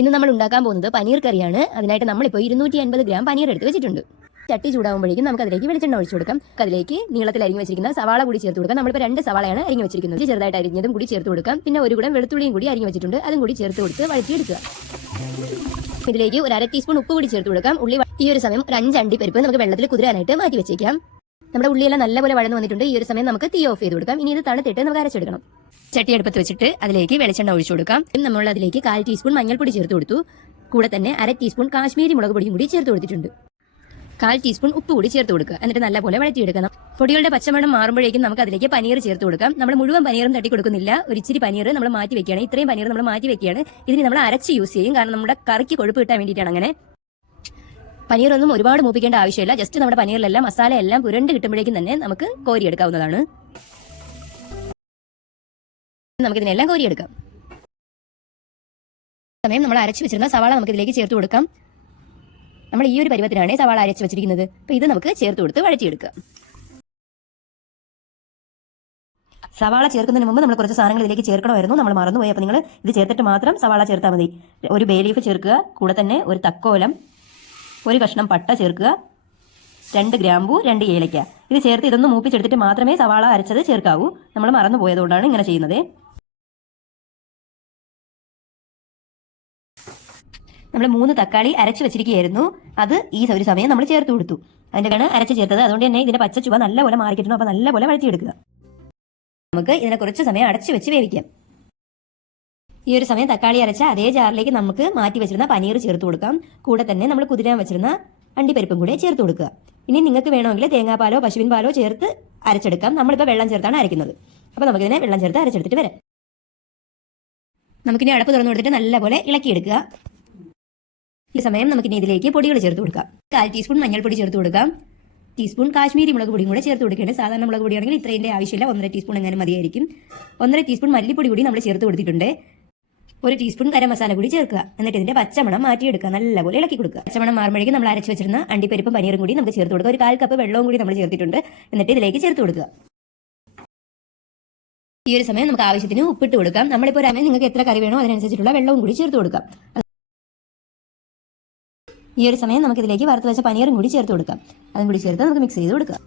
ഇന്ന് നമ്മൾ ഉണ്ടാക്കാൻ പോകുന്നത് പനീർ കറിയാണ്. അതിനായിട്ട് നമ്മളിപ്പോൾ ഇരുന്നൂറ്റി അൻപത് ഗ്രാം പനീർ എടുത്ത് വെച്ചിട്ടുണ്ട്. ചട്ടി ചൂടാകുമ്പോഴേക്കും നമുക്ക് അതിലേക്ക് വെളിച്ചെണ്ണ ഒഴിച്ചു കൊടുക്കാം. അതിലേക്ക് നീളത്തിൽ അരിഞ്ഞു വെച്ചിരിക്കുന്ന സവാള കൂടി ചേർത്ത് കൊടുക്കാം. നമ്മളിപ്പോൾ രണ്ട് സവാളയാണ് അരിഞ്ഞു വെച്ചിരിക്കുന്നത്. ചെറുതായിട്ട് അരിഞ്ഞതും കൂടി ചേർത്ത് കൊടുക്കാം. പിന്നെ ഒരു കൂടം വെളുത്തുള്ളിയും കൂടി അരിഞ്ഞു വെച്ചിട്ടുണ്ട്. അതും കൂടി ചേർത്ത് കൊടുത്ത് വഴറ്റിയെടുക്കുക. ഇതിലേക്ക് ഒരു അര ടീസ്പൂൺ ഉപ്പ് കൂടി ചേർത്ത് കൊടുക്കാം. ഉള്ളി ഈ ഒരു സമയം ഒരു അഞ്ച് അണ്ടിപ്പരിപ്പ് നമുക്ക് വെള്ളത്തിൽ കുതിരാനായിട്ട് മാറ്റി വെച്ചേക്കാം. നമ്മുടെ ഉള്ളിയെല്ലാം നല്ലപോലെ വഴന്നു വന്നിട്ടുണ്ട്. ഈ ഒരു സമയം നമുക്ക് തീ ഓഫ് ചെയ്ത് കൊടുക്കാം. ഇനി ഇത് തണുത്തിട്ട് നമുക്ക് അരച്ചെടുക്കണം. ചട്ടി അടുപ്പത്ത് വെച്ചിട്ട് അതിലേക്ക് വെളിച്ചെണ്ണ ഒഴിച്ചു കൊടുക്കാം. നമ്മൾ അതിലേക്ക് കാൽ ടീസ്പൂൺ മഞ്ഞൾപ്പൊടി ചേർത്ത് കൊടുത്തു. കൂടെ തന്നെ അര ടീസ്പൂൺ കാശ്മീരി മുളക് പൊടിയും കൂടി ചേർത്ത് കൊടുത്തിട്ടുണ്ട്. കാൽ ടീസ്പൂൺ ഉപ്പ് കൂടി ചേർത്ത് കൊടുക്കുക. എന്നിട്ട് നല്ലപോലെ വഴറ്റിയെടുക്കണം. പൊടികളുടെ പച്ചമണം മാറുമ്പോഴേക്കും നമുക്ക് അതിലേക്ക് പനീർ ചേർത്ത് കൊടുക്കാം. നമ്മൾ മുഴുവൻ പനീറും തട്ടി കൊടുക്കുന്നില്ല. ഒരു ഇച്ചിരി പനീർ നമ്മൾ മാറ്റി വെക്കുകയാണ്. ഇത്രയും പനീർ നമ്മൾ മാറ്റി വെക്കുകയാണ്. ഇതിന് നമ്മൾ അരച്ച് യൂസ് ചെയ്യും. കാരണം നമ്മുടെ കറിക്ക് കൊഴുപ്പ് കിട്ടാൻ വേണ്ടിയിട്ടാണ് അങ്ങനെ പനീറൊന്നും ഒരുപാട് മൂപ്പിക്കേണ്ട ആവശ്യമില്ല. ജസ്റ്റ് നമ്മുടെ പനീറിലെല്ലാം മസാല എല്ലാം പുരണ്ട് കിട്ടുമ്പോഴേക്കും തന്നെ നമുക്ക് കോരിയെടുക്കാവുന്നതാണ്. നമുക്ക് ഇതിനെല്ലാം കോരിയെടുക്കാം. സമയം നമ്മൾ അരച്ചു വെച്ചിരുന്ന സവാള നമുക്ക് ഇതിലേക്ക് ചേർത്ത് കൊടുക്കാം. നമ്മൾ ഈ ഒരു പരുവത്തിനാണ് സവാള അരച്ചു വെച്ചിരിക്കുന്നത്. അപ്പൊ ഇത് നമുക്ക് ചേർത്ത് കൊടുത്ത് വഴറ്റിയെടുക്കാം. സവാള ചേർക്കുന്നതിന് മുമ്പ് നമ്മൾ കുറച്ച് സാധനങ്ങൾ ഇതിലേക്ക് ചേർക്കണമായിരുന്നു. നമ്മൾ മറന്നുപോയി. അപ്പോൾ നിങ്ങൾ ഇത് ചേർത്തിട്ട് മാത്രം സവാള ചേർത്താൽ മതി. ഒരു ബേ ലീഫ് ചേർക്കുക. കൂടെ തന്നെ ഒരു തക്കോലം. ഒരു കഷ്ണം പട്ട ചേർക്കുക. രണ്ട് ഗ്രാമ്പു രണ്ട് ഏലയ്ക്ക. ഇത് ചേർത്ത് ഇതൊന്ന് മൂപ്പിച്ചെടുത്തിട്ട് മാത്രമേ സവാള അരച്ചത് ചേർക്കാവൂ. നമ്മൾ മറന്നു പോയതുകൊണ്ടാണ് ഇങ്ങനെ ചെയ്യുന്നത്. നമ്മൾ മൂന്ന് തക്കാളി അരച്ച് വെച്ചിരിക്കുകയായിരുന്നു. അത് ഈ ഒരു സമയം നമ്മൾ ചേർത്ത് കൊടുത്തു. അതിന്റെയാണ് അരച്ച് ചേർത്തത്. അതുകൊണ്ട് തന്നെ ഇതിന്റെ പച്ച ചുവ നല്ലപോലെ മാറി കിട്ടണം അപ്പോൾ നല്ലപോലെ വഴറ്റിയെടുക്കുക. നമുക്ക് ഇതിനെ കുറച്ച് സമയം അടച്ചു വെച്ച് വേവിക്കാം. ഈ ഒരു സമയം തക്കാളി അരച്ച അതേ ജാറിലേക്ക് നമുക്ക് മാറ്റി വെച്ചിരുന്ന പനീർ ചേർത്ത് കൊടുക്കാം. കൂടെ തന്നെ നമ്മൾ കുതിരാൻ വെച്ചിരുന്ന അണ്ടിപ്പരിപ്പും കൂടെ ചേർത്ത് കൊടുക്കുക. ഇനി നിങ്ങൾക്ക് വേണമെങ്കിൽ തേങ്ങാപ്പാലോ പശുവിൻ പാലോ ചേർത്ത് അരച്ചെടുക്കാം. നമ്മളിപ്പോൾ വെള്ളം ചേർത്താണ് അരയ്ക്കുന്നത്. അപ്പോൾ നമുക്കിതിനെ വെള്ളം ചേർത്ത് അരച്ചെടുത്തിട്ട് വരാം. നമുക്കിനി അടപ്പ് തുറന്നു കൊടുത്തിട്ട് നല്ലപോലെ ഇളക്കിയെടുക്കുക. ഈ സമയം നമുക്കിനി ഇതിലേക്ക് പൊടികൾ ചേർത്ത് കൊടുക്കാം. കാൽ ടീസ്പൂൺ മഞ്ഞൾപ്പൊടി ചേർത്ത് കൊടുക്കാം. ടീസ്പൂൺ കാശ്മീരി മുളക് പൊടിയും കൂടെ ചേർത്ത് കൊടുക്കേണ്ടത് സാധാരണ മുളക് പൊടിയാണെങ്കിൽ ഇത്രയും ആവശ്യമില്ല. ഒന്നര ടീസ്പൂൺ എങ്ങനെ മതിയായിരിക്കും. ഒന്നര ടീസ്പൂൺ മല്ലിപ്പൊടി കൂടി നമ്മൾ ചേർത്ത് കൊടുത്തിട്ടുണ്ട്. ഒരു ടീസ്പൂൺ ഗരം മസാല കൂടി ചേർക്കുക. എന്നിട്ട് ഇതിന്റെ പച്ചമണം മാറ്റിയെടുക്കുക. നല്ലപോലെ ഇളക്കി കൊടുക്കുക. പച്ചമണം മാറുമ്പോഴേക്കും നമ്മൾ അരച്ച് വെച്ചിരുന്ന അണ്ടിപ്പരിപ്പും പനീറും കൂടി നമുക്ക് ചേർത്ത് കൊടുക്കുക. ഒരു കാൽ കപ്പ് വെള്ളവും കൂടി നമ്മൾ ചേർത്തിട്ടുണ്ട്. എന്നിട്ട് ഇതിലേക്ക് ചേർത്ത് കൊടുക്കുക. ഈ ഒരു സമയം നമുക്ക് ആവശ്യത്തിന് ഉപ്പിട്ട് കൊടുക്കാം. നമ്മളിപ്പോൾ ഒരു നിങ്ങൾക്ക് എത്ര കറി വേണോ അതിനനുസരിച്ചിട്ടുള്ള വെള്ളവും കൂടി ചേർത്ത് കൊടുക്കാം. ഈ ഒരു സമയം നമുക്ക് ഇതിലേക്ക് വറുത്ത് വെച്ച പനീറും കൂടി ചേർത്ത് കൊടുക്കാം. അതും കൂടി ചേർത്ത് നമുക്ക് മിക്സ് ചെയ്ത് കൊടുക്കാം.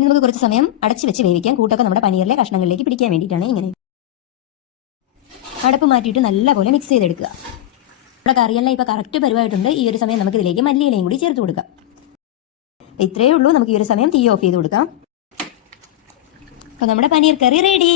ഇനി നമുക്ക് കുറച്ച് സമയം അടച്ചു വെച്ച് വേവിക്കാം. കൂട്ടൊക്കെ നമ്മുടെ പനീറിലെ കഷ്ണങ്ങളിലേക്ക് പിടിക്കാൻ വേണ്ടിയിട്ടാണ് ഇങ്ങനെ. അടപ്പ് മാറ്റിയിട്ട് നല്ലപോലെ മിക്സ് ചെയ്തെടുക്കുക. നമ്മുടെ കറിയെല്ലാം ഇപ്പോൾ കറക്റ്റ് പരുവായിട്ടുണ്ട്. ഈ ഒരു സമയം നമുക്ക് ഇതിലേക്ക് മല്ലിയിലയും കൂടി ചേർത്ത് കൊടുക്കാം. ഇത്രയേ ഉള്ളൂ. നമുക്ക് ഈ ഒരു സമയം തീ ഓഫ് ചെയ്ത് കൊടുക്കാം. അപ്പോൾ നമ്മുടെ പനീർ കറി റെഡി